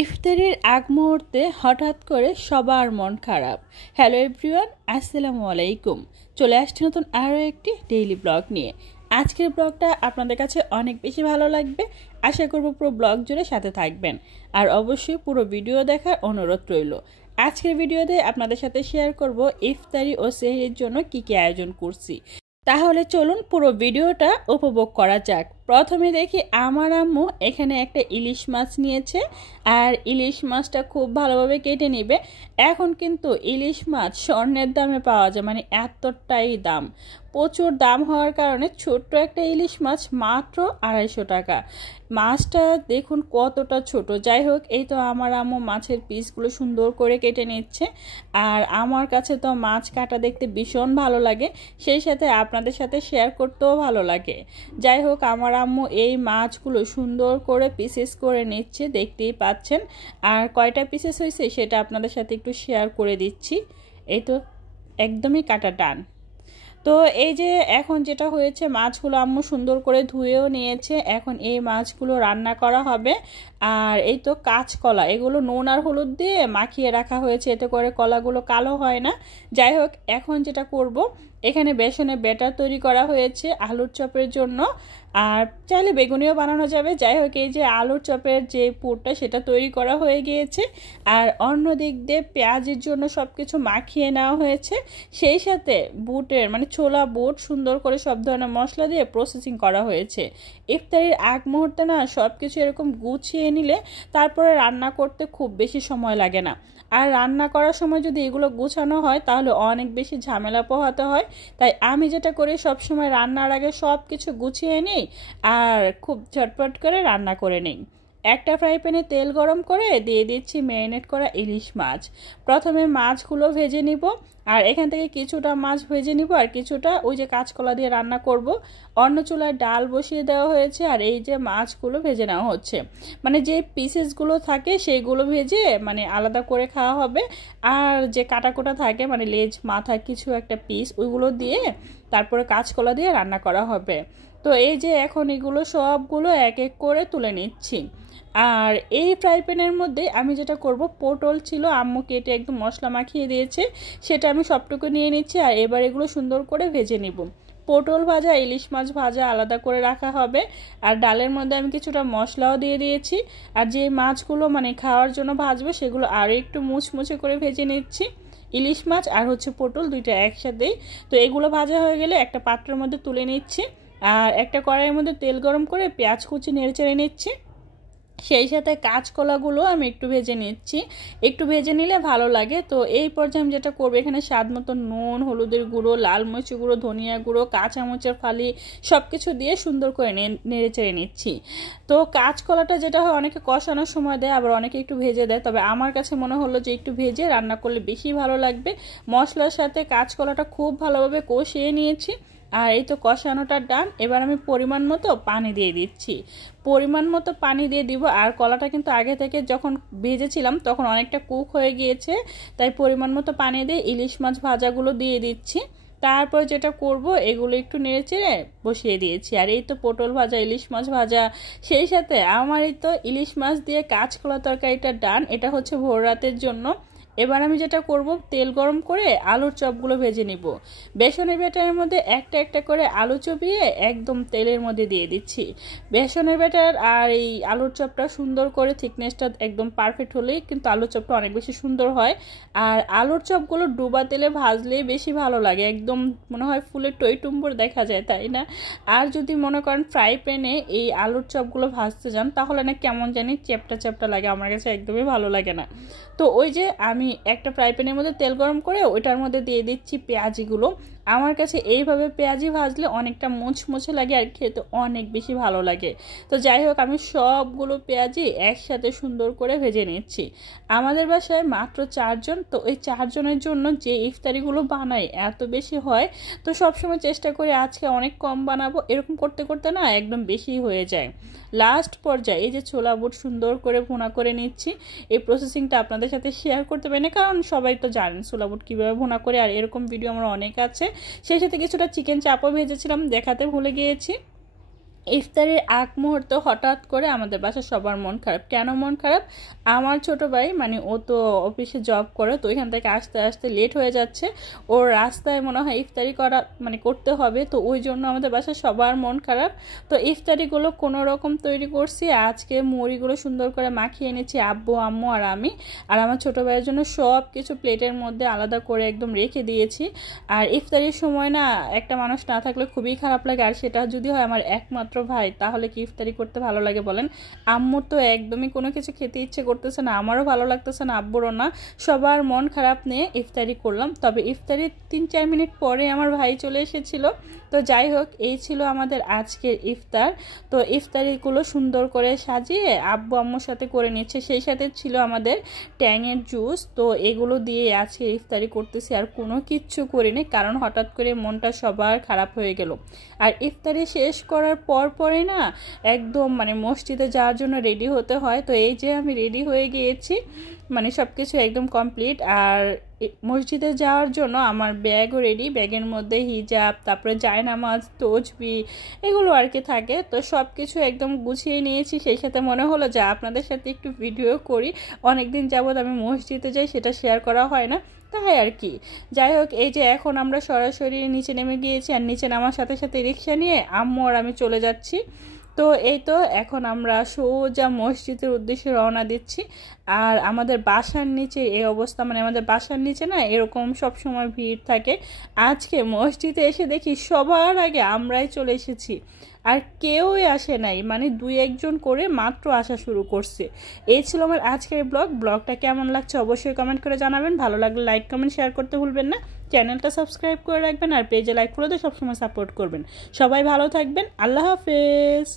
ইফতারের আগ মুহূর্তে হঠাৎ করে সবার মন খারাপ। হ্যালো এভরিওয়ান, আসসালামু আলাইকুম। চলে আসছি নতুন আরও একটি ডেইলি ব্লগ নিয়ে। আজকের ব্লগটা আপনাদের কাছে অনেক বেশি ভালো লাগবে। আশা করব পুরো ব্লগ জুড়ে সাথে থাকবেন, আর অবশ্যই পুরো ভিডিও দেখার অনুরোধ রইল। আজকের ভিডিওতে আপনাদের সাথে শেয়ার করব ইফতারি ও সেহরির জন্য কি কি আয়োজন করছি। তাহলে চলুন পুরো ভিডিওটা উপভোগ করা যাক। প্রথমে দেখি আমার আম্মু এখানে একটা ইলিশ মাছ নিয়েছে, আর ইলিশ মাছটা খুব ভালোভাবে কেটে নেবে। এখন কিন্তু ইলিশ মাছ স্বর্ণের দামে পাওয়া যায়, মানে এতটাই দাম, প্রচুর দাম হওয়ার কারণে ছোট্ট একটা ইলিশ মাছ মাত্র 250 টাকা। মাছটা দেখুন কতটা ছোট। যাই হোক, এই তো আমার আম্মু মাছের পিসগুলো সুন্দর করে কেটে নিচ্ছে। আর আমার কাছে তো মাছ কাটা দেখতে ভীষণ ভালো লাগে, সেই সাথে আপনাদের সাথে শেয়ার করতেও ভালো লাগে। যাই হোক, আমার আম্মু এই মাছগুলো সুন্দর করে পিসেস করে নিচ্ছে, দেখতেই পাচ্ছেন। আর কয়টা পিসেস হয়েছে সেটা আপনাদের সাথে একটু শেয়ার করে দিচ্ছি। এই তো একদমই কাটা টান। তো এই যে এখন যেটা হয়েছে, মাছগুলো আম্মু সুন্দর করে ধুয়েও নিয়েছে। এখন এই মাছগুলো রান্না করা হবে। আর এই তো কাঁচকলা, এগুলো নুন আর হলুদ দিয়ে মাখিয়ে রাখা হয়েছে, এতে করে কলাগুলো কালো হয় না। যাই হোক, এখন যেটা করব, এখানে বেসনের ব্যাটার তৈরি করা হয়েছে আলুর চপের জন্য, আর চাইলে বেগুনিও বানানো যাবে। যাই হোক, এই যে আলুর চপের যে পুরটা সেটা তৈরি করা হয়ে গিয়েছে। আর অন্য দিক দিয়ে পেঁয়াজের জন্য সব কিছু মাখিয়ে নেওয়া হয়েছে। সেই সাথে বুটের মানে ছোলা বুট সুন্দর করে সব ধরনের মশলা দিয়ে প্রসেসিং করা হয়েছে। ইফতারির আগ মুহূর্তে না সব কিছু এরকম গুছিয়ে নিলে তারপরে রান্না করতে খুব বেশি সময় লাগে না। আর রান্না করার সময় যদি এগুলো গুছানো হয় তাহলে অনেক বেশি ঝামেলা পোহাতে হয়। তাই আমি যেটা করি, সবসময় রান্নার আগে সব কিছু গুছিয়ে নিই আর খুব ঝটপট করে রান্না করে নিই। একটা ফ্রাই প্যানে তেল গরম করে দিয়ে দিচ্ছি ম্যারিনেট করা ইলিশ মাছ। প্রথমে মাছগুলো ভেজে নিব, আর এখান থেকে কিছুটা মাছ ভেজে নিব আর কিছুটা ওই যে কাঁচকলা দিয়ে রান্না করব। অন্য চুলায় ডাল বসিয়ে দেওয়া হয়েছে, আর এই যে মাছগুলো ভেজে নেওয়া হচ্ছে। মানে যে পিসেসগুলো থাকে সেইগুলো ভেজে মানে আলাদা করে খাওয়া হবে, আর যে কাটা থাকে মানে লেজ মাথা কিছু একটা পিস, ওইগুলো দিয়ে তারপরে কাঁচকলা দিয়ে রান্না করা হবে। তো এই যে এখন এগুলো সবগুলো এক এক করে তুলে নিচ্ছি। আর এই ফ্রাই প্যানের মধ্যে আমি যেটা করব, পটল ছিল আম্মু কেটে একদম মশলা মাখিয়ে দিয়েছে, সেটা আমি সবটুকু নিয়ে নিচ্ছি। আর এবার এগুলো সুন্দর করে ভেজে নিব। পটল ভাজা ইলিশ মাছ ভাজা আলাদা করে রাখা হবে। আর ডালের মধ্যে আমি কিছুটা মশলাও দিয়ে দিয়েছি। আর যে মাছগুলো মানে খাওয়ার জন্য ভাজবে সেগুলো আরও একটু মুচমুচে করে ভেজে নিচ্ছি। ইলিশ মাছ আর হচ্ছে পটল দুইটা একসাথেই। তো এগুলো ভাজা হয়ে গেলে একটা পাত্রের মধ্যে তুলে নিচ্ছি। আর একটা কড়াইয়ের মধ্যে তেল গরম করে পেঁয়াজ কুচি নেড়ে চেড়ে নিচ্ছি। সেই সাথে কাঁচকলাগুলো আমি একটু ভেজে নিচ্ছি, একটু ভেজে নিলে ভালো লাগে। তো এই পর্যায়ে আমি যেটা করবো, এখানে স্বাদ মতো নুন, হলুদের গুঁড়ো, লাল মরিচের গুঁড়ো, ধনিয়া গুঁড়ো, কাঁচামরিচের ফালি সব কিছু দিয়ে সুন্দর করে নেড়ে চেড়ে নিচ্ছি। তো কাঁচকলাটা যেটা হয়, অনেকে কষানোর সময় দেয়, আবার অনেকে একটু ভেজে দেয়। তবে আমার কাছে মনে হলো যে একটু ভেজে রান্না করলে বেশি ভালো লাগবে। মশলার সাথে কাঁচকলাটা খুব ভালোভাবে কষিয়ে নিয়েছি। আর এই তো কষানোটা ডান। এবার আমি পরিমাণ মতো পানি দিয়ে দিচ্ছি, পরিমাণ মতো পানি দিয়ে দিব। আর কলাটা কিন্তু আগে থেকে যখন ভেজেছিলাম তখন অনেকটা কুক হয়ে গিয়েছে, তাই পরিমাণ মতো পানি দিয়ে ইলিশ মাছ ভাজাগুলো দিয়ে দিচ্ছি। তারপর যেটা করব, এগুলো একটু নেড়ে চেড়ে বসিয়ে দিয়েছি। আর এই তো পটল ভাজা ইলিশ মাছ ভাজা, সেই সাথে আমার এই তো ইলিশ মাছ দিয়ে কাঁচকলা তরকারিটা ডান। এটা হচ্ছে ভোর রাতের জন্য। এবার আমি যেটা করব, তেল গরম করে আলুর চপগুলো ভেজে নিব। বেসনের ব্যাটারের মধ্যে একটা একটা করে আলু চপিয়ে একদম তেলের মধ্যে দিয়ে দিচ্ছি। বেসনের ব্যাটার আর এই আলুর চপটা সুন্দর করে থিকনেসটা একদম পারফেক্ট হলেই কিন্তু আলুর চপটা অনেক বেশি সুন্দর হয়। আর আলুর চপগুলো ডুবা তেলে ভাজলেই বেশি ভালো লাগে, একদম মনে হয় ফুলে টইটুম্বর দেখা যায়, তাই না? আর যদি মনে করেন ফ্রাই প্যানে এই আলুর চপগুলো ভাজতে যান, তাহলে না কেমন জানি চ্যাপটা চ্যাপটা লাগে, আমার কাছে একদমই ভালো লাগে না। তো ওই যে আমি একটা ফ্রাই প্যানের মধ্যে তেল গরম করে ওইটার মধ্যে দিয়ে দিচ্ছি পেঁয়াজিগুলো। আমার কাছে এইভাবে পেঁয়াজি ভাজলে অনেকটা মুচমুচে লাগে আর খেতে অনেক বেশি ভালো লাগে। তো যাই হোক, আমি সবগুলো পেঁয়াজি একসাথে সুন্দর করে ভেজে নিচ্ছি। আমাদের বাসায় মাত্র 4 জন, তো এই 4 জনের জন্য যে ইফতারিগুলো বানাই এত বেশি হয়, তো সবসময় চেষ্টা করি আজকে অনেক কম বানাবো। এরকম করতে করতে না একদম বেশি হয়ে যায়। লাস্ট পর্যায়ে এই যে ছোলা বুট সুন্দর করে ভুনা করে নিচ্ছি। এই প্রসেসিংটা আপনাদের সাথে শেয়ার করতে পারি না, কারণ সবাই তো জানেন ছোলা বুট কীভাবে ভুনা করে, আর এরকম ভিডিও আমার অনেক আছে। সেই সাথে কিছুটা চিকেন চাপও ভেজেছিলাম, দেখাতে ভুলে গিয়েছি। ইফতারের আগ মুহূর্তে হঠাৎ করে আমাদের বাসায় সবার মন খারাপ। কেন মন খারাপ? আমার ছোট ভাই মানে ও তো অফিসে জব করে, তো ওইখান থেকে আসতে আসতে লেট হয়ে যাচ্ছে, ওর রাস্তায় মনে হয় ইফতারি করা মানে করতে হবে, তো ওই জন্য আমাদের বাসায় সবার মন খারাপ। তো ইফতারিগুলো কোনো রকম তৈরি করছি, আজকে মুড়িগুলো সুন্দর করে মাখিয়ে এনেছি আব্বু আম্মু আর আমি, আর আমার ছোট ভাইয়ের জন্য সব কিছু প্লেটের মধ্যে আলাদা করে একদম রেখে দিয়েছি। আর ইফতারির সময় না একটা মানুষ না থাকলে খুবই খারাপ লাগে, আর সেটা যদি হয় আমার একমাত্র ভাই, তাহলে কি ইফতারি করতে ভালো লাগে বলেন? আম্মুর তো একদমই কোনো কিছু খেতে ইচ্ছে করতেছে না, আমারও ভালো লাগতেছে না, আব্বুরও না, সবার মন খারাপ নিয়ে ইফতারি করলাম। তবে ইফতারির 3-4 মিনিট পরে আমার ভাই চলে এসেছিল। তো যাই হোক, এই ছিল আমাদের আজকের ইফতার। তো ইফতারিগুলো সুন্দর করে সাজিয়ে আব্বু আম্মুর সাথে করে নিচ্ছে, সেই সাথে ছিল আমাদের ট্যাংয়ের জুস। তো এগুলো দিয়ে আজকে ইফতারি করতেছি, আর কোনো কিচ্ছু করিনি, কারণ হঠাৎ করে মনটা সবার খারাপ হয়ে গেল। আর ইফতারি শেষ করার পরে না একদম মানে মসজিদে যাওয়ার জন্য রেডি হতে হয়। তো এই যে আমি রেডি হয়ে গিয়েছি, মানে সব কিছু একদম কমপ্লিট। আর মসজিদে যাওয়ার জন্য আমার ব্যাগও রেডি, ব্যাগের মধ্যে হিজাব, তারপরে জায়নামাজ, তসবি এগুলো আর কি থাকে। তো সব কিছু একদম গুছিয়ে নিয়েছি, সেই সাথে মনে হলো যে আপনাদের সাথে একটু ভিডিও করি, অনেক দিন যাবৎ আমি মসজিদে যাই, সেটা শেয়ার করা হয় না, তাই আর কি। যাই হোক, এই যে এখন আমরা সরাসরি নিচে নেমে গিয়েছি, আর নিচে নামার সাথে সাথে রিক্সা নিয়ে আম্মু আর আমি চলে যাচ্ছি। তো এই তো এখন আমরা সোজা মসজিদের উদ্দেশ্যে রওনা দিচ্ছি। আর আমাদের বাসার নিচে এই অবস্থা, মানে আমাদের বাসার নিচে না এরকম সব সময় ভিড় থাকে, আজকে মসজিদে এসে দেখি সবার আগে আমরাই চলে এসেছি, আর কেউই আসে নাই, মানে 2-1 জন করে মাত্র আসা শুরু করছে। এই ছিল আমার আজকের ব্লগটা কেমন লাগছে অবশ্যই কমেন্ট করে জানাবেন, ভালো লাগলে লাইক কমেন্ট শেয়ার করতে ভুলবেন না, চ্যানেলটা সাবস্ক্রাইব করে রাখবেন, আর পেজে লাইক ফলো দিয়ে সবসময় সাপোর্ট করবেন। সবাই ভালো থাকবেন, আল্লাহ হাফেজ।